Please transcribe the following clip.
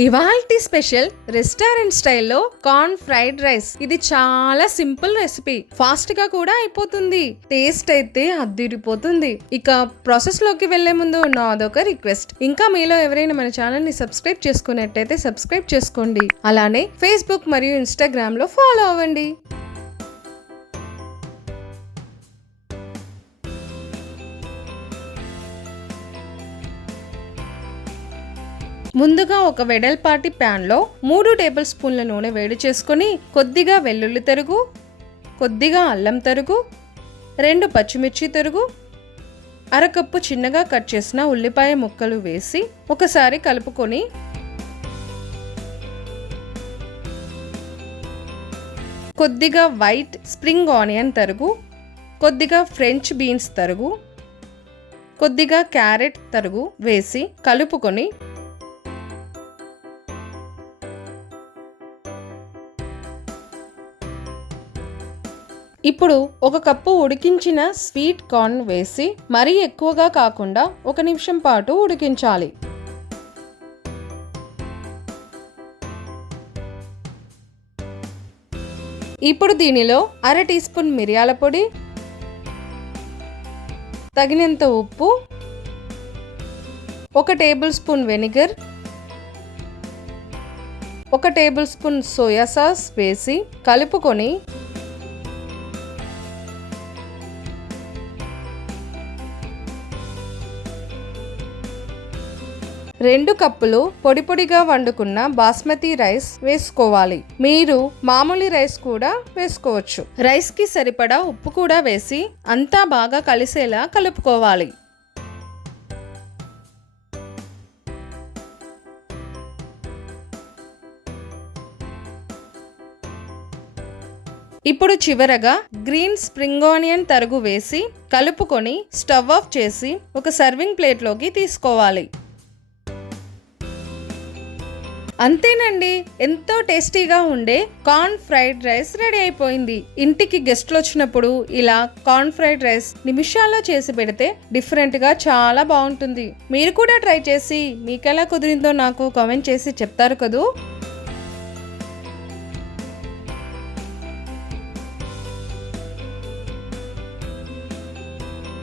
ఇవాల్టి special restaurant స్టైల్లో corn fried rice. ఇది చాలా సింపుల్ రెసిపీ, ఫాస్ట్ గా కూడా అయిపోతుంది, టేస్ట్ అయితే అద్దిరిపోతుంది. ఇక ప్రాసెస్ లోకి వెళ్లే ముందు నాదొక రిక్వెస్ట్, ఇంకా మీలో ఎవరైనా మన ఛానల్ ని సబ్స్క్రైబ్ చేసుకున్నట్టయితే సబ్స్క్రైబ్ చేసుకోండి. అలానే ఫేస్బుక్ మరియు ఇన్స్టాగ్రామ్ లో ఫాలో అవ్వండి. ముందుగా ఒక వెడల్పాటి ప్యాన్ లో 3 టేబుల్ స్పూన్ల నూనె వేడి చేసుకుని కొద్దిగా వెల్లుల్లి తరుగు, కొద్దిగా అల్లం తరుగు, 2 పచ్చిమిర్చి తరుగు, అరకప్పు చిన్నగా కట్ చేసిన ఉల్లిపాయ ముక్కలు వేసి ఒకసారి కలుపుకొని కొద్దిగా వైట్ స్ప్రింగ్ ఆనియన్ తరుగు, కొద్దిగా ఫ్రెంచ్ బీన్స్ తరుగు, కొద్దిగా క్యారెట్ తరుగు వేసి కలుపుకొని ఇప్పుడు 1 కప్పు ఉడికించిన స్వీట్ కార్న్ వేసి మరీ ఎక్కువగా కాకుండా 1 నిమిషం పాటు ఉడికించాలి. ఇప్పుడు దీనిలో 1/2 టీ స్పూన్ మిరియాల పొడి, తగినంత ఉప్పు, 1 table spoon vinegar, 1 table spoon soya sauce వేసి కలుపుకొని 2 కప్పులు పొడి పొడిగా వండుకున్న బాస్మతి రైస్ వేసుకోవాలి. మీరు మామూలు రైస్ కూడా వేసుకోవచ్చు. రైస్ కి సరిపడా ఉప్పు కూడా వేసి అంతా బాగా కలిసేలా కలుపుకోవాలి. ఇప్పుడు చివరగా గ్రీన్ స్ప్రింగ్ ఆనియన్ తరుగు వేసి కలుపుకొని స్టవ్ ఆఫ్ చేసి ఒక సర్వింగ్ ప్లేట్లోకి తీసుకోవాలి. అంతేనండి, ఎంతో టేస్టీగా ఉండే కార్న్ ఫ్రైడ్ రైస్ రెడీ అయిపోయింది. ఇంటికి గెస్ట్లు వచ్చినప్పుడు ఇలా కార్న్ ఫ్రైడ్ రైస్ నిమిషాల్లో చేసి పెడితే డిఫరెంట్ గా చాలా బాగుంటుంది. మీరు కూడా ట్రై చేసి మీకెలా కుదిరిందో నాకు కామెంట్ చేసి చెప్తారు కదూ.